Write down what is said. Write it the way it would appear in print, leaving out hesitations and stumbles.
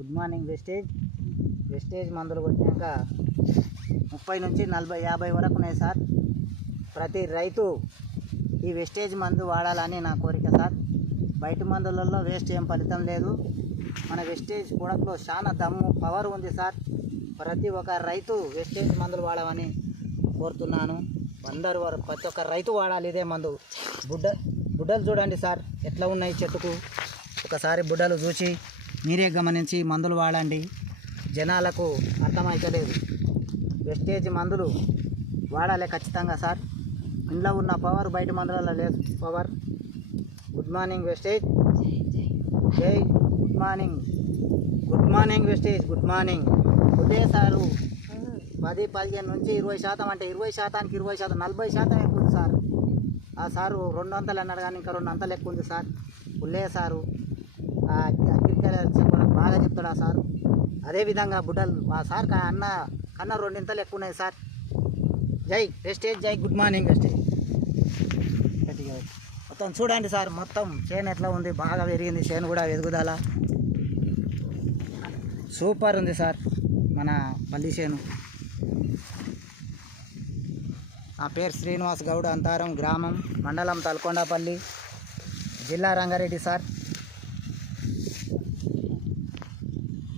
Good morning wastage మందులు కొట్టినాక 30 నుంచి 40 50 వరకు ఉన్నాయి సార్. ప్రతి రైతు ఈ వెస్టేజ్ మందు వాడాలని నా కోరిక సార్. బయట మందులలో వేస్ట్ ఏం ఫలితం లేదు. మన వెస్టేజ్ ప్రొడక్ట్లో చాలా దమ్ము పవర్ ఉంది సార్. ప్రతి ఒక్క రైతు వెస్టేజ్ మందులు వాడమని కోరుతున్నాను. ప్రతి ఒక్క రైతు వాడాలి ఇదే మందు. బుడ్డలు చూడండి సార్ ఎట్లా ఉన్నాయి చెట్టుకు. ఒకసారి బుడ్డలు చూసి మీరే గమనించి మందులు వాడండి. జనాలకు అర్థమవుతలేదు. వెస్టేజ్ మందులు వాడాలి ఖచ్చితంగా సార్. ఇంట్లో ఉన్న పవర్ బయట మందులలో లేదు పవర్. గుడ్ మార్నింగ్ వెస్టేజ్, జై good morning Vestige, good morning. Okay sir 10-15 నుంచి 20% అంటే 20%కి 20%, 40% ఎక్కువ ఉంది సార్. ఆ సారు 200 అన్నాడు కానీ ఇంకా 200 ఎక్కువ ఉంది సార్. పుల్లే సారు అగ్రికల్చర్ చెప్పడం బాగా చెప్తాడు ఆ సారు. అదేవిధంగా బుడ్డలు ఆ సార్ కన్నా 2 ఎక్కువ ఉన్నాయి సార్. జై వెస్టేజ్, జై గుడ్ మార్నింగ్ వెస్టేజ్. మొత్తం చూడండి సార్, మొత్తం చేను ఎట్లా ఉంది, బాగా పెరిగింది చేను కూడా ఎదుగుదల సూపర్ ఉంది సార్. మన పల్లి చేను. నా పేరు శ్రీనివాస్ గౌడ్, అంతారం గ్రామం, మండలం తల్కొండపల్లి, జిల్లా రంగారెడ్డి సార్.